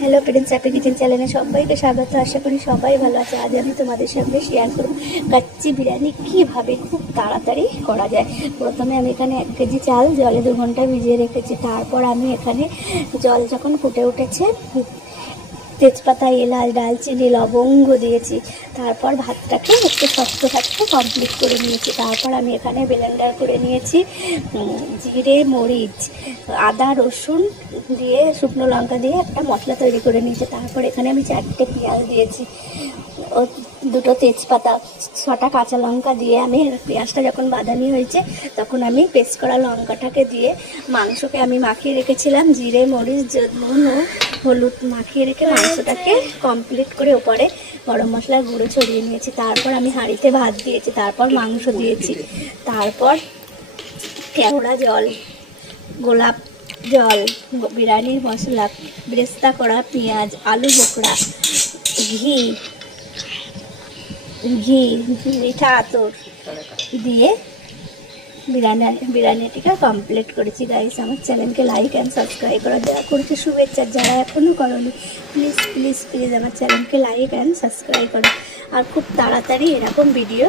Hello Prince happy kitchen চ্যানেলে সবাইকে স্বাগত। আশা করি সবাই ভালো আছে। আজ আমি তোমাদের সামনে শেয়ার করব কাচ্চি বিরিয়ানি কীভাবে খুব তাড়াতাড়ি করা যায়। প্রথমে আমি এখানে 1 কেজি চাল জলে 2 ঘন্টা ভিজিয়ে রেখেছি। তারপর আমি এখানে জল যখন ফুটে উঠেছে তেজপাতা, এলাচ, দালচিনি, লবঙ্গ দিয়েছি। তারপর ভাতটাকে একটু শক্ত থাকতে কমপ্লিট করে নিয়েছি। তারপর আমি এখানে ব্লেন্ডার করে নিয়েছি জিরে, মরিচ, আদা, রসুন দিয়ে শুকনো লঙ্কা দিয়ে একটা মশলা তৈরি করে নিয়েছি। তারপর এখানে আমি 4টে পেঁয়াজ দিয়েছি ও 2টো তেজপাতা, 6টা কাঁচা লঙ্কা দিয়ে আমি পেঁয়াজটা যখন বাদামি হয়েছে তখন আমি পেস্ট করা লঙ্কাটাকে দিয়ে মাংসকে আমি মাখিয়ে রেখেছিলাম জিরে, মরিচ, নুন ও হলুদ মাখিয়ে রেখে মাংসটাকে কমপ্লিট করে উপরে গরম মশলার গুঁড়ো ছড়িয়ে নিয়েছি। তারপর আমি হাঁড়িতে ভাত দিয়েছি, তারপর মাংস দিয়েছি, তারপর কেওড়া জল, গোলাপ জল, বিরিয়ানির মশলা, বেরেস্তা করা পেঁয়াজ, আলু বোখরা, ঘি, মিঠা আতর দিয়ে বিরিয়ানিটিকে কমপ্লিট করেছি। গাইস, আমার চ্যানেলকে লাইক অ্যান্ড সাবস্ক্রাইব করা দেওয়া করতে শুভেচ্ছা। যারা এখনও করোনি প্লিজ প্লিজ প্লিজ আমার চ্যানেলকে লাইক অ্যান্ড সাবস্ক্রাইব করো। আর খুব তাড়াতাড়ি এরকম ভিডিও